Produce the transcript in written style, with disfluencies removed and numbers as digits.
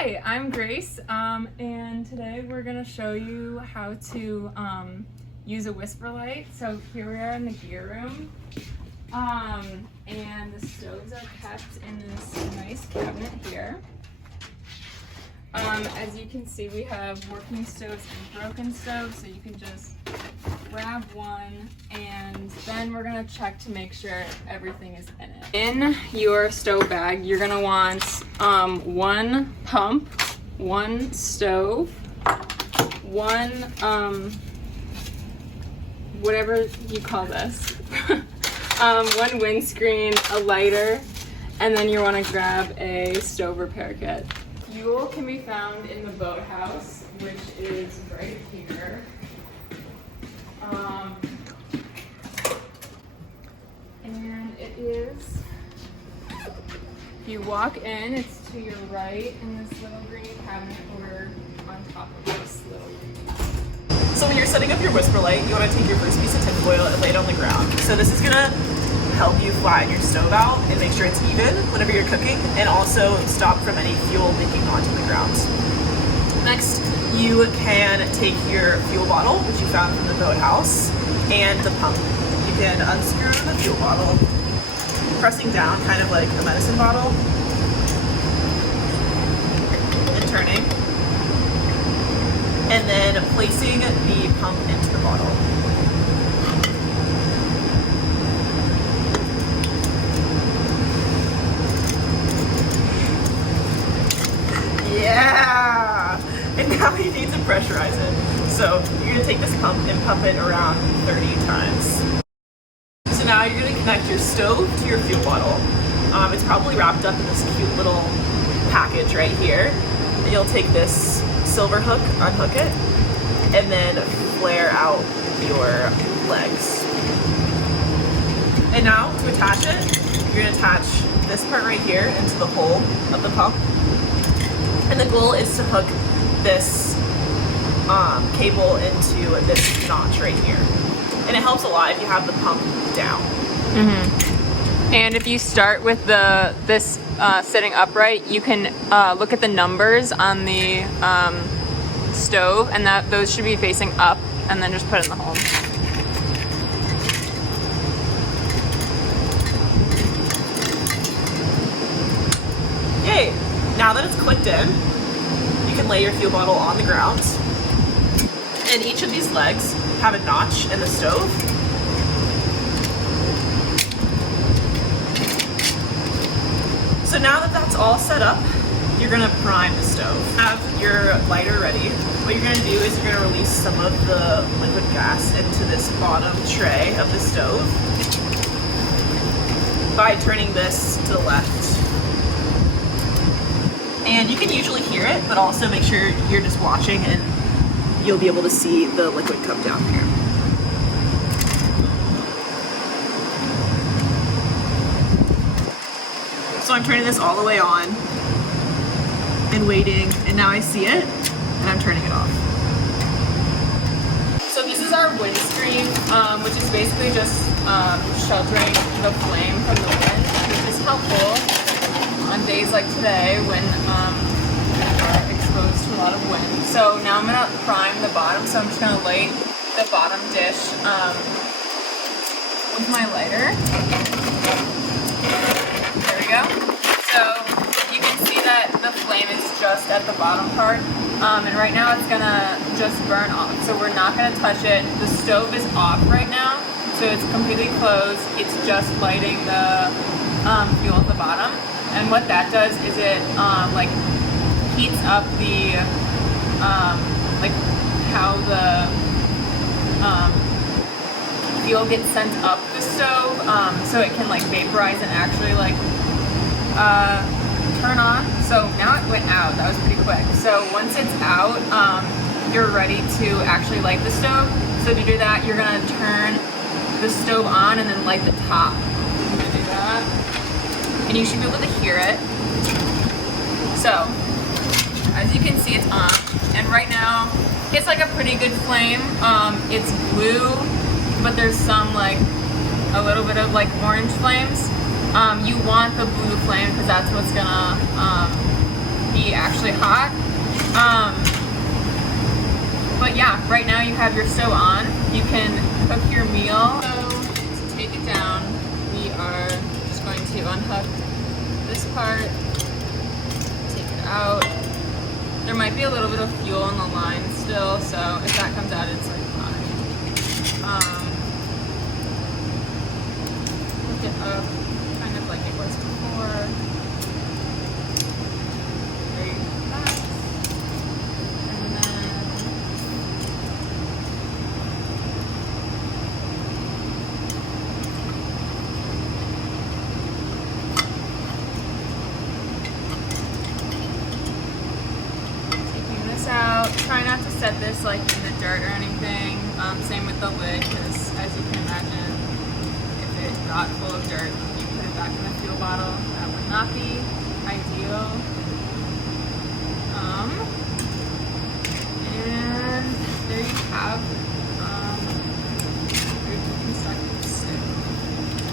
Hi, I'm Grace, and today we're going to show you how to use a Whisperlite. So here we are in the gear room, and the stoves are kept in this nice cabinet here. As you can see, we have working stoves and broken stoves, so you can just grab one, and then we're going to check to make sure everything is in it. In your stove bag, you're going to want one pump, one stove, one whatever you call this, one windscreen, a lighter, and then you want to grab a stove repair kit. Fuel can be found in the boathouse, which is right here. And it is, if you walk in, it's to your right in this little green cabinet or on top of this little green. So when you're setting up your Whisperlite, you want to take your first piece of tinfoil and lay it on the ground. So this is gonna help you flatten your stove out and make sure it's even whenever you're cooking, and also stop from any fuel leaking onto the ground. Next, you can take your fuel bottle, which you found from the boathouse, and the pump. You can unscrew the fuel bottle, pressing down kind of like a medicine bottle, and turning, and then placing the pump into the bottle. Yeah! And now you need to pressurize it. So you're gonna take this pump and pump it around 30 times. So now you're gonna connect your stove to your fuel bottle. It's probably wrapped up in this cute little package right here. And you'll take this silver hook, unhook it, and then flare out your legs. And now to attach it, you're gonna attach this part right here into the hole of the pump. And the goal is to hook this cable into this notch right here. And it helps a lot if you have the pump down. Mm-hmm. And if you start with this sitting upright, you can look at the numbers on the stove, and those should be facing up, and then just put it in the hole. Yay! Now that it's clicked in, you can lay your fuel bottle on the ground. And each of these legs have a notch in the stove. So now that that's all set up, you're gonna prime the stove. Have your lighter ready. What you're gonna do is you're gonna release some of the liquid gas into this bottom tray of the stove by turning this to the left. And you can usually hear it, but also make sure you're just watching and you'll be able to see the liquid come down here. So I'm turning this all the way on and waiting, and now I see it, and I'm turning it off. So this is our windscreen, which is basically just sheltering the flame from the wind, which is helpful on days like today when we're exposed to a lot of wind. So now I'm gonna prime the bottom. So I'm just gonna light the bottom dish with my lighter. There we go. So you can see that the flame is just at the bottom part, and right now it's gonna just burn off. So we're not gonna touch it. The stove is off right now, so it's completely closed. It's just lighting the fuel at the bottom. And what that does is it like heats up the like how the fuel gets sent up the stove, so it can like vaporize and actually like turn on. So now it went out. That was pretty quick. So once it's out, you're ready to actually light the stove. So to do that, you're gonna turn the stove on and then light the top. I'm gonna do that. And you should be able to hear it. So, as you can see, it's on. And right now, it's like a pretty good flame. It's blue, but there's some like a little bit of like orange flames. You want the blue flame because that's what's gonna be actually hot. But yeah, right now you have your stove on. You can cook your meal. So to take it down, we are just going to unhook this part, take it out. There might be a little bit of fuel in the line still, so if that comes out, it's like fine. Lift it up, kind of like it was before. Very fast. And then taking this out. Try not to set this like in the dirt or anything. Same with the lid, because as you can imagine, if it got full of dirt, you put it back in the fuel bottle. That would not be ideal.